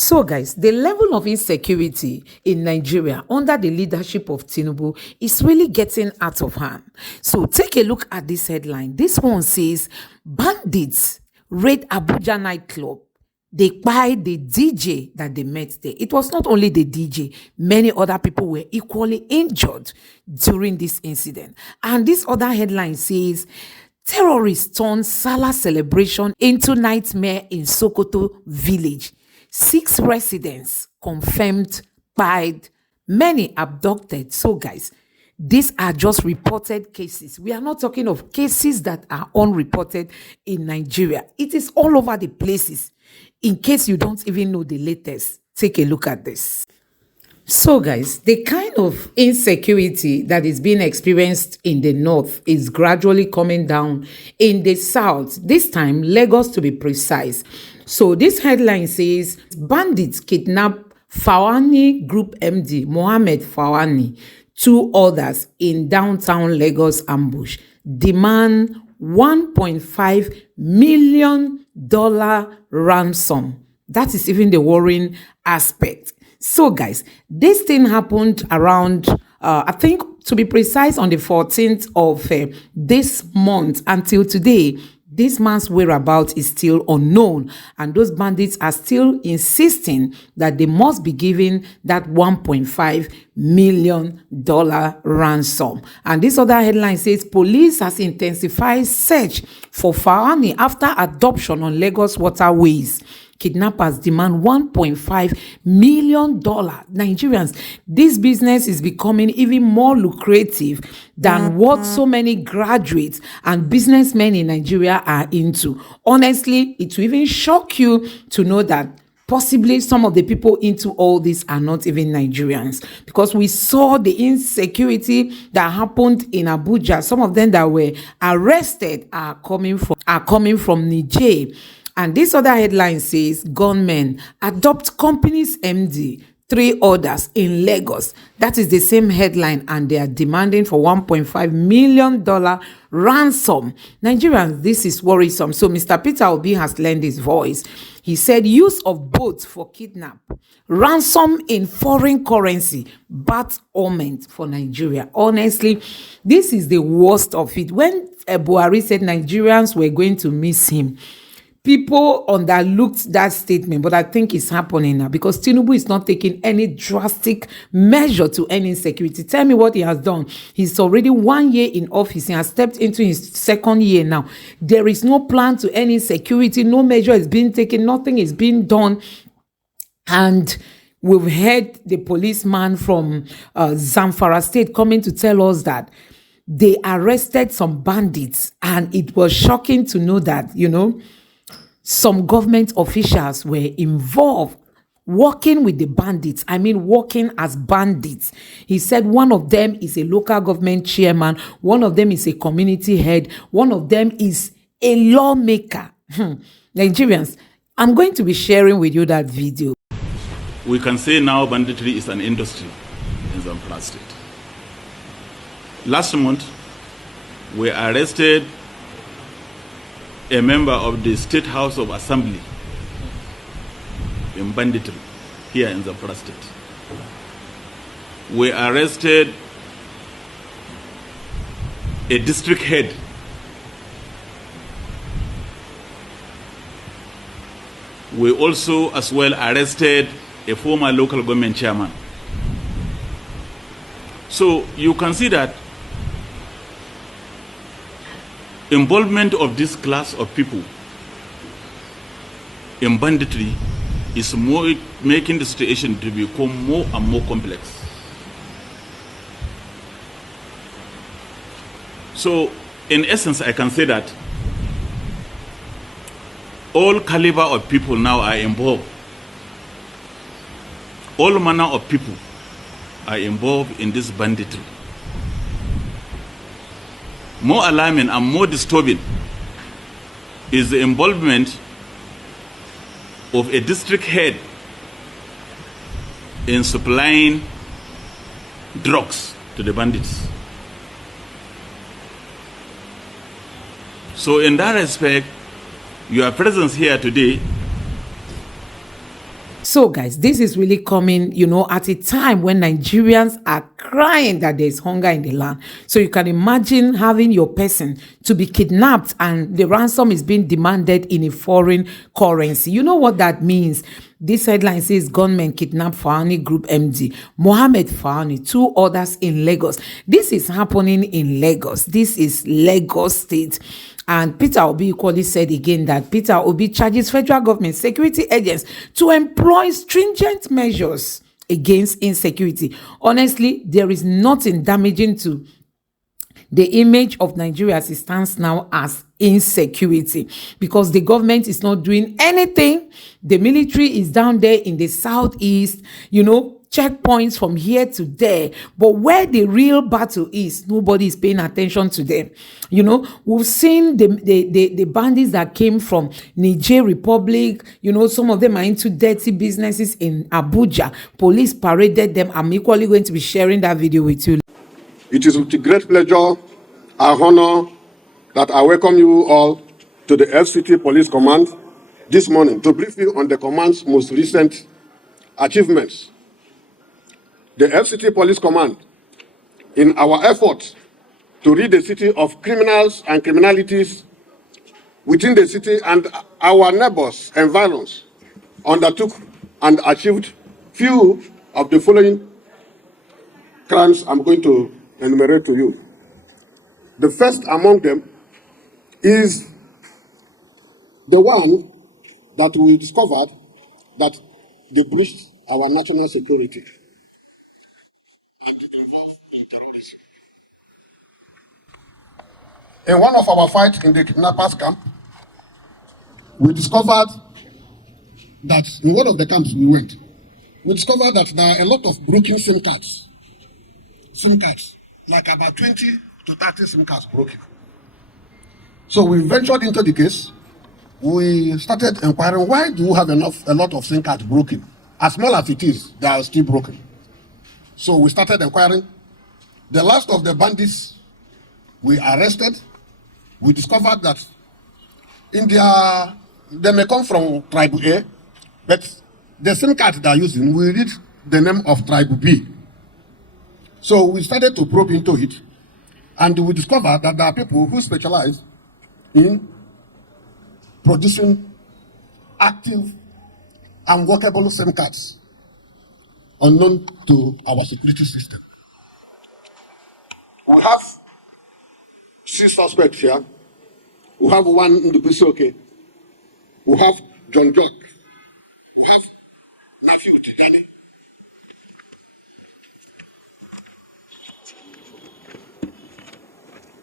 So, guys, the level of insecurity in Nigeria under the leadership of Tinubu is really getting out of hand. So, take a look at this headline. This one says, bandits raid Abuja nightclub. They buy the DJ that they met there. It was not only the DJ, many other people were equally injured during this incident. And this other headline says, terrorists turn Salah celebration into nightmare in Sokoto village. 6 residents confirmed died, many abducted. So, guys, these are just reported cases. We are not talking of cases that are unreported in Nigeria. It is all over the places. In case you don't even know the latest, take a look at this. So, guys, the kind of insecurity that is being experienced in the north is gradually coming down in the south, this time Lagos to be precise. So this headline says, bandits kidnap Fawani Group MD Mohammed Fawani, 2 others in downtown Lagos ambush, demand $1.5 million ransom. That is even the worrying aspect. So, guys, this thing happened around, I think, to be precise, on the 14th of this month. Until today, this man's whereabouts is still unknown, and those bandits are still insisting that they must be given that $1.5 million ransom. And this other headline says, police has intensified search for Fawani after adoption on Lagos waterways. Kidnappers demand $1.5 million. Nigerians, this business is becoming even more lucrative than what so many graduates and businessmen in Nigeria are into. Honestly, it will even shock you to know that possibly some of the people into all this are not even Nigerians, because we saw the insecurity that happened in Abuja. Some of them that were arrested are coming from Niger. And this other headline says, gunmen adopt company's MD, 3 others in Lagos. That is the same headline, and they are demanding for $1.5 million ransom. Nigerians, this is worrisome. So Mr. Peter Obi has lent his voice. He said, use of boats for kidnap, ransom in foreign currency, bad omen for Nigeria. Honestly, this is the worst of it. When Buhari said Nigerians were going to miss him, people underlooked that statement, but I think it's happening now because Tinubu is not taking any drastic measure to end insecurity. Tell me what he has done. He's already 1 year in office. He has stepped into his 2nd year now. There is no plan to end insecurity. No measure is being taken. Nothing is being done. And we've heard the policeman from Zamfara State coming to tell us that they arrested some bandits. And it was shocking to know that, some government officials were involved working with the bandits. I mean, working as bandits. He said one of them is a local government chairman. One of them is a community head. One of them is a lawmaker. Nigerians, I'm going to be sharing with you that video. We can say now banditry is an industry in Zamfara State. Last month, we arrested a member of the State House of Assembly in banditry here in Zamfara State. We arrested a district head. We also as well arrested a former local government chairman. So you can see that involvement of this class of people in banditry is making the situation to become more and more complex. So, in essence, I can say that all caliber of people now are involved. All manner of people are involved in this banditry. More alarming and more disturbing is the involvement of a district head in supplying drugs to the bandits. So in that respect, your presence here today So, guys, this is really coming, at a time when Nigerians are crying that there's hunger in the land. So you can imagine having your person to be kidnapped and the ransom is being demanded in a foreign currency. You know what that means? This headline says gunmen kidnap Fahani Group MD, Mohammed Fahani, 2 others in Lagos. This is happening in Lagos. This is Lagos State. And Peter Obi equally said again that Peter Obi charges federal government security agents to employ stringent measures against insecurity. Honestly, there is nothing damaging to the image of Nigeria as it stands now as insecurity, because the government is not doing anything. The military is down there in the southeast, checkpoints from here to there, but where the real battle is, nobody is paying attention to them. We've seen the bandits that came from Niger Republic. Some of them are into dirty businesses in Abuja. Police paraded them. I'm equally going to be sharing that video with you. It is with great pleasure and honor that I welcome you all to the FCT Police Command this morning to brief you on the command's most recent achievements. The FCT Police Command, in our effort to rid the city of criminals and criminalities within the city and our neighbors' environs, undertook and achieved few of the following crimes I'm going to enumerate to you. The first among them is the one that we discovered that they breached our national security and involved in terrorism. In one of our fights in the kidnappers camp, we discovered that in one of the camps we discovered that there are a lot of broken SIM cards, like about 20 to 30 SIM cards broken. So we ventured into the case. We started inquiring, why do you have a lot of SIM cards broken? As small as it is, they are still broken. So we started inquiring. The last of the bandits we arrested, we discovered that they may come from Tribe A, but the SIM card they are using, we read the name of Tribe B. So we started to probe into it, and we discovered that there are people who specialize in producing active and workable SIM cards unknown to our security system. We have 6 suspects here. We have one in the Bisoke. We have John Jock. We have Nafi Utidani.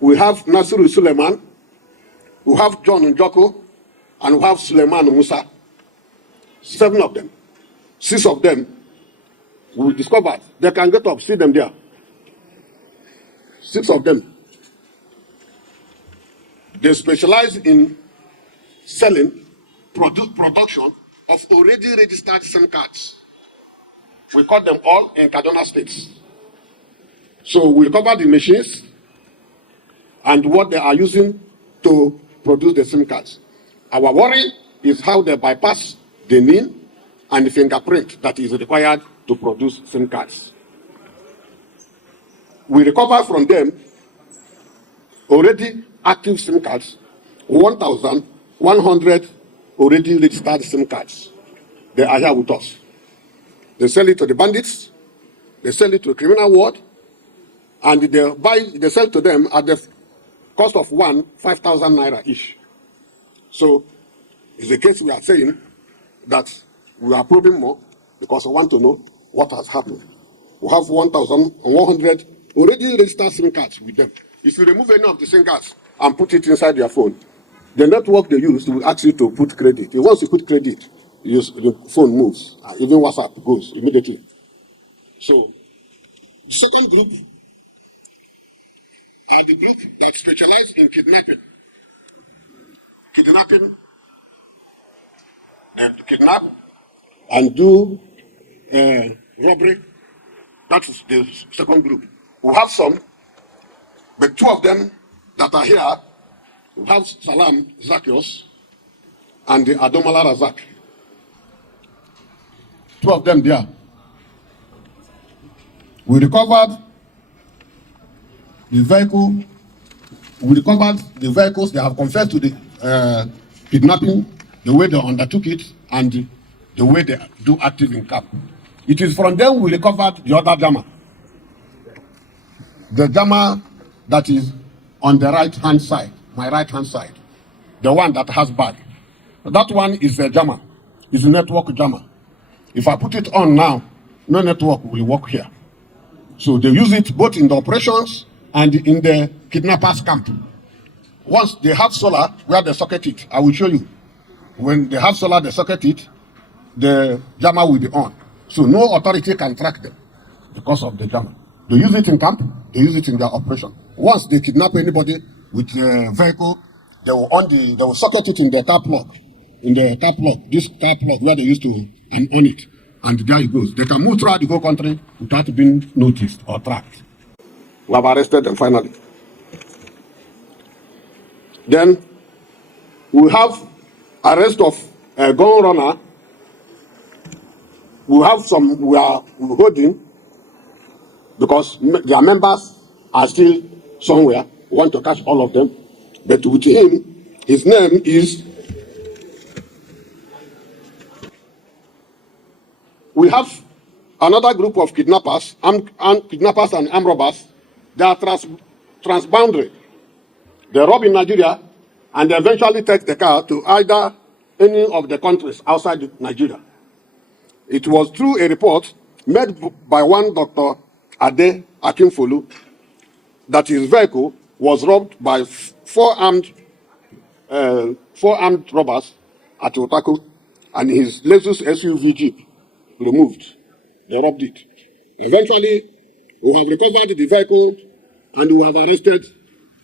We have Nasiru Suleiman. We have John Njoko. And we have Suleiman Musa. 7 of them. 6 of them we discovered. They can get up, see them there. 6 of them. They specialize in selling production of already registered SIM cards. We caught them all in Kaduna State. So we recovered the machines and what they are using to produce the SIM cards. Our worry is how they bypass the NIN and the fingerprint that is required to produce SIM cards. We recover from them already active SIM cards, 1,100 already registered SIM cards. They are here with us. They sell it to the bandits, they sell it to the criminal world, and they sell to them at the cost of 5,000 naira each. So it's a case we are saying that we are probing more because we want to know what has happened. We have 1,100 already registered SIM cards with them. If you remove any of the SIM cards and put it inside your phone, the network they use will ask you to put credit. Once you put credit, the phone moves. Even WhatsApp goes immediately. So the second group are the group that specialize in kidnapping. Kidnap and do robbery. That is the second group. We have some, but 2 of them that are here, we have Salam Zakios and the Adomala Razak. two of them there. We recovered the vehicle. We recovered the vehicles. They have confessed to the kidnapping, the way they undertook it, and the way they do active in camp. It is from them we recovered the other jammer. The jammer that is on the right-hand side, my right-hand side, the one that has bag. That one is a jammer. It's a network jammer. If I put it on now, no network will work here. So they use it both in the operations and in the kidnappers camp. Once they have solar where they socket it, I will show you. When they have solar, they socket it, the jammer will be on. So no authority can track them because of the jammer. They use it in camp, they use it in their operation. Once they kidnap anybody with a vehicle, they will socket it in the car plug. This car plug where they used to on it. And there it goes. They can move throughout the whole country without being noticed or tracked. We have arrested them finally. Then we have arrest of a gun runner. We have some we are holding because their members are still somewhere. We want to catch all of them. But with him, his name is. We have another group of kidnappers, kidnappers and armed robbers. They are transboundary. They rob in Nigeria and they eventually take the car to either any of the countries outside Nigeria. It was through a report made by one Dr. Ade Akinfolu that his vehicle was robbed by four armed robbers at Otako, and his Lexus SUV Jeep removed. They robbed it. Eventually, we have recovered the vehicle and we have arrested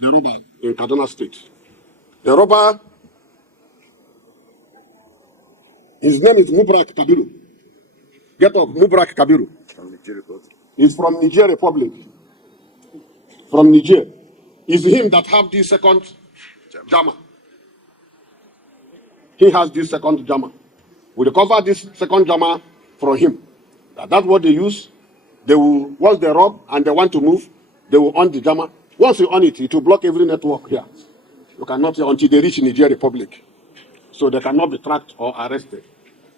the robber in Kaduna State. The robber, his name is Mubarak Kabiru. Get up, Mubarak Kabiru. He's from Niger Republic. From Niger. It's him that have the second jammer. He has this second jammer. We recover this second jammer from him. That's what they use. They will, once they rob and they want to move, they will on the jammer. Once you on it, it will block every network here. You cannot until they reach Niger Republic. So they cannot be tracked or arrested.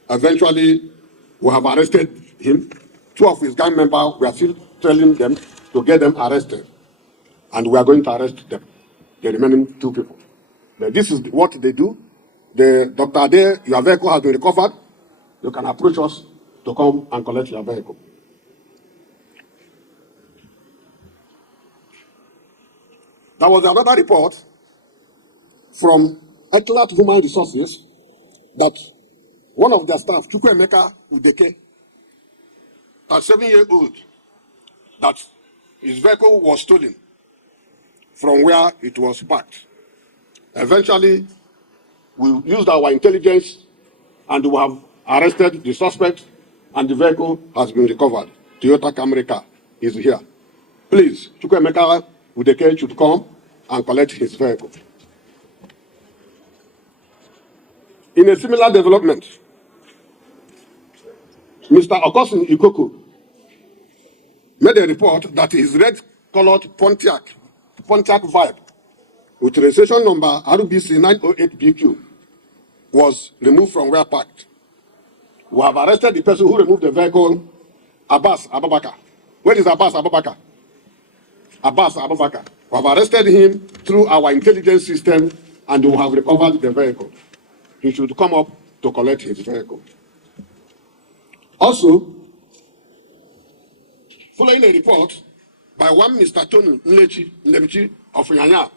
Eventually, we have arrested him. Two of his gang members, we are still telling them to get them arrested. And we are going to arrest them, the remaining two people. But this is what they do. The Dr. Ade, your vehicle has been recovered. You can approach us to come and collect your vehicle. There was another report from Eclat Human Resources that one of their staff, Chukwuemeka Udeke, a 7-year-old, that his vehicle was stolen from where it was parked. Eventually, we used our intelligence and we have arrested the suspect and the vehicle has been recovered. Toyota Camry car is here. Please, Chukwuemeka Udeke should come and collect his vehicle. In a similar development, Mr. Okosin Ikoku made a report that his red-colored Pontiac Vibe with registration number RBC 908BQ was removed from where parked. We have arrested the person who removed the vehicle, Abbas Abubakar. Where is Abbas Abubakar? Abbas Abubakar. We have arrested him through our intelligence system and we have recovered the vehicle. He should come up to collect his vehicle. Also, following a report by one Mr. Tonu Nlechi of Yanya,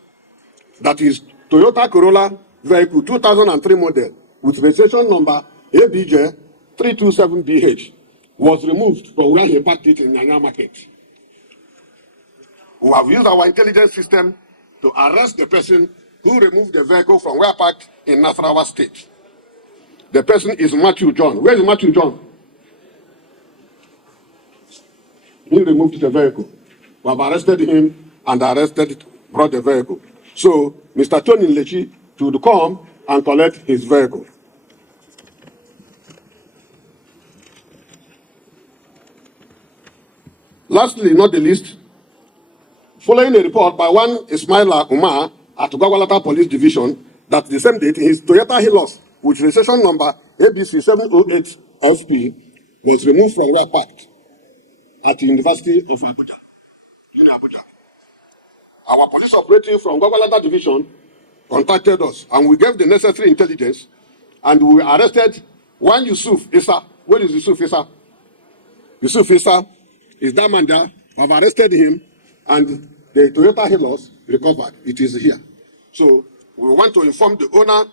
that is Toyota Corolla vehicle 2003 model with registration number ABJ 327BH was removed from where he parked it in Yanya Market. We have used our intelligence system to arrest the person who removed the vehicle from where parked in Nasarawa State. The person is Matthew John. Where is Matthew John? He removed the vehicle. We have arrested him and brought the vehicle. So, Mr. Tony Lechi should come and collect his vehicle. Lastly, not the least, following a report by one Ismaila Umar at Gwagwalata Police Division that the same date his Toyota Hilux with registration number ABC 708 SP was removed from where parked at the University of Abuja, Uni Abuja. Our police operative from Gwagwalata Division contacted us and we gave the necessary intelligence and we arrested one Yusuf Issa. Where is Yusuf Issa? Yusuf Issa is that man there. I've arrested him and the Toyota Hilux recovered. It is here. So we want to inform the owner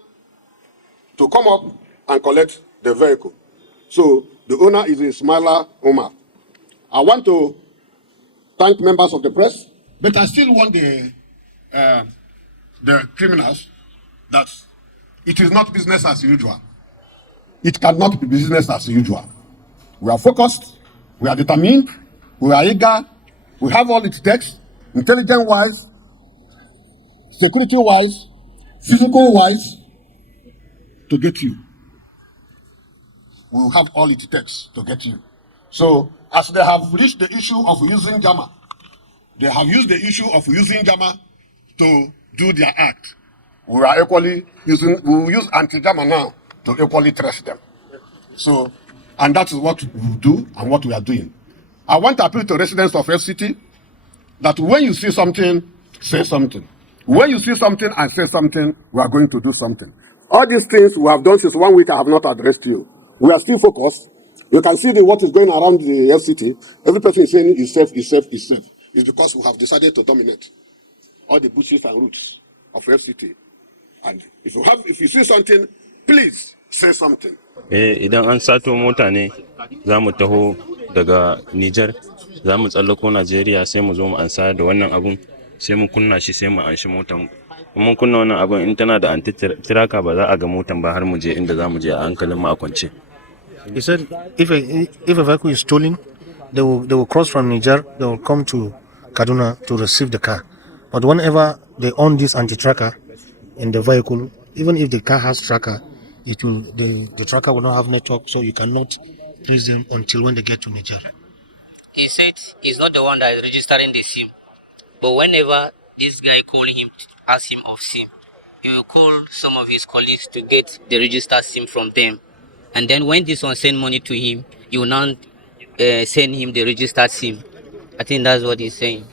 to come up and collect the vehicle. So the owner is Ismaila Omar. I want to thank members of the press, but I still want the criminals that it is not business as usual. It cannot be business as usual. We are focused, we are determined, we are eager, we have all it takes, intelligence-wise, security-wise, physical-wise, to get you. We will have all it takes to get you. So, as they have reached the issue of using JAMA, they have used the issue of using JAMA to do their act. We are equally using, we will use anti-JAMA now to equally trace them. So, and that is what we will do and what we are doing. I want to appeal to residents of FCT that when you see something, say something. When you see something and say something, we are going to do something. All these things we have done since 1 week, I have not addressed you. We are still focused. You can see what is going around the FCT. Every person is saying is safe, is safe, is safe. It's because we have decided to dominate all the bushes and roots of FCT. And if you see something, please say something. Idan an sato mota ne za mu taho daga Nijar, za mu tsallako Najeriya sai mu zo mu ansa da wannan abun sai mu kunna shi sai mu anshi motan. Mun kunna wannan abun in tana da anti-tracker ba za a ga motan ba har mu je inda za mu je a hankalin mu a kwance. He said if a vehicle is stolen, they will cross from Niger, they will come to Kaduna to receive the car. But whenever they own this anti-tracker in the vehicle, even if the car has tracker, the tracker will not have network, so you cannot trace them until when they get to Niger. He said he's not the one that is registering the SIM, but whenever this guy call him to ask him of SIM, he will call some of his colleagues to get the registered SIM from them. And then when this one send money to him, you will now send him the registered SIM. I think that's what he's saying.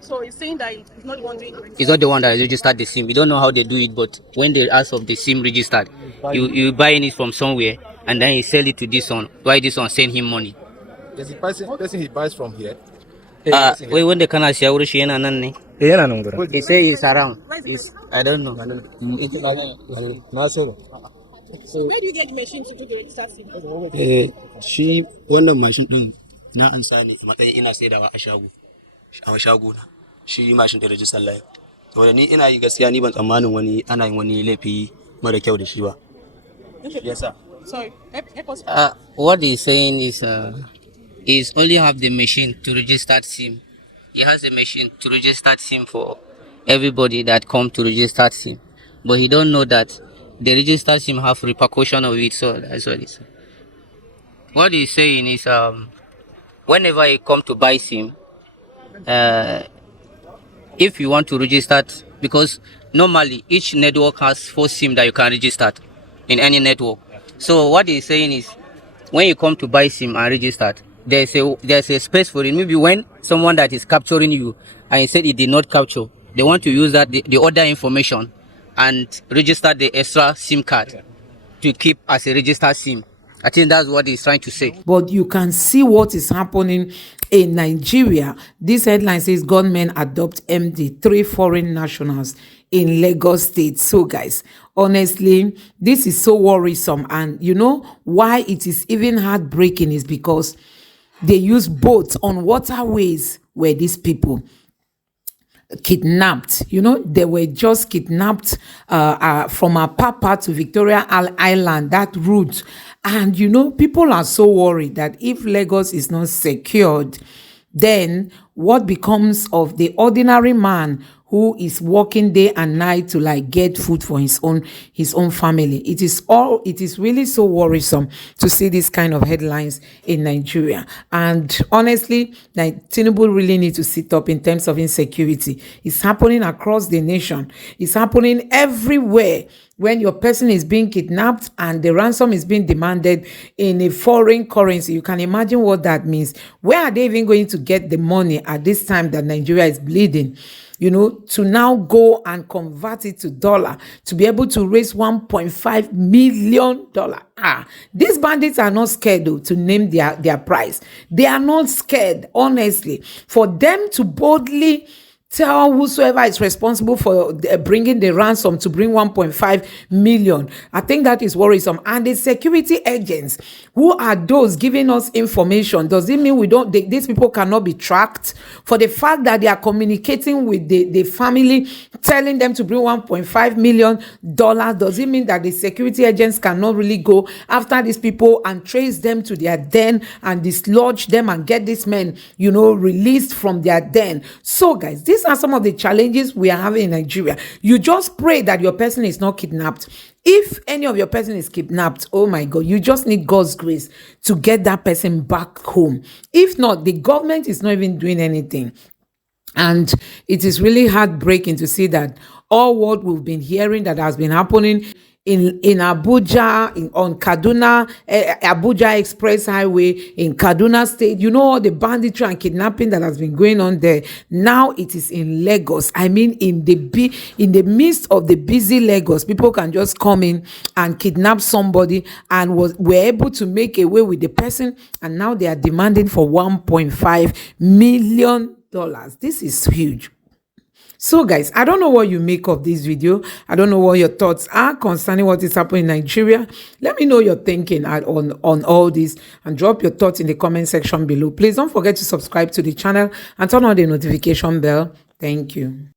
So he's saying that he's not the one doing it. He's not the one that registered the SIM. We don't know how they do it, but when they ask of the SIM registered, you buying it from somewhere, and then he sell it to this one. Why this one send him money? Does the person he buys from here? Wait, when the kana siya wuri shi yana nan ne? Yana nan gurin. He say he's around. I don't know. Na sani. So where do you get the machine to do the registered SIM? Shi wannan mashin din na ansa ne matsayin ina saidawa a shago na. Shi mashin da register layin. Saboda ni ina yi gaskiya ni ban tsammanin ana yin wani laifi mara kyau da shi ba. Yes sir. Sorry. What he's saying is he's only have the machine to register SIM. He has a machine to register SIM for everybody that come to register SIM. But he don't know that the registered SIM have repercussion of it, so that's what he's saying. What he's saying is whenever you come to buy SIM, if you want to register, because normally each network has 4 SIM that you can register in any network. So what he's saying is when you come to buy SIM and register, there's a space for it. Maybe when someone that is capturing you and he said he did not capture, they want to use that the other information and register the extra SIM card to keep as a registered SIM. I think that's what he's trying to say. But you can see what is happening in Nigeria. This headline says gunmen adopt MD, 3 foreign nationals in Lagos State. So guys, honestly, this is so worrisome. And you know why it is even heartbreaking is because they use boats on waterways where these people kidnapped. You know, they were just kidnapped from Apapa to Victoria Island, that route. And you know, people are so worried that if Lagos is not secured, then what becomes of the ordinary man who is working day and night to like get food for his own family. It is really so worrisome to see this kind of headlines in Nigeria. And honestly, like, Tinubu really need to sit up in terms of insecurity. It's happening across the nation. It's happening everywhere. When your person is being kidnapped and the ransom is being demanded in a foreign currency, you can imagine what that means. Where are they even going to get the money at this time that Nigeria is bleeding? You know, to now go and convert it to dollar, to be able to raise $1.5 million. These bandits are not scared though to name their price. They are not scared, honestly. For them to boldly tell whosoever is responsible for bringing the ransom to bring 1.5 million. I think that is worrisome. And the security agents, who are those giving us information? Does it mean these people cannot be tracked for the fact that they are communicating with the family, telling them to bring $1.5 million? Does it mean that the security agents cannot really go after these people and trace them to their den and dislodge them and get these men, released from their den? So guys, these are some of the challenges we are having in Nigeria. You just pray that your person is not kidnapped. If any of your person is kidnapped, oh my God, you just need God's grace to get that person back home. If not, the government is not even doing anything. And it is really heartbreaking to see that all what we've been hearing that has been happening in Abuja, on Kaduna, Abuja Express Highway, in Kaduna State, all the banditry and kidnapping that has been going on there. Now it is in Lagos. I mean, in the midst of the busy Lagos, people can just come in and kidnap somebody and were able to make away with the person, and now they are demanding for $1.5 million. This is huge. So guys, I don't know what you make of this video. I don't know what your thoughts are concerning what is happening in Nigeria. Let me know your thinking on all this, and drop your thoughts in the comment section below. Please don't forget to subscribe to the channel and turn on the notification bell. Thank you.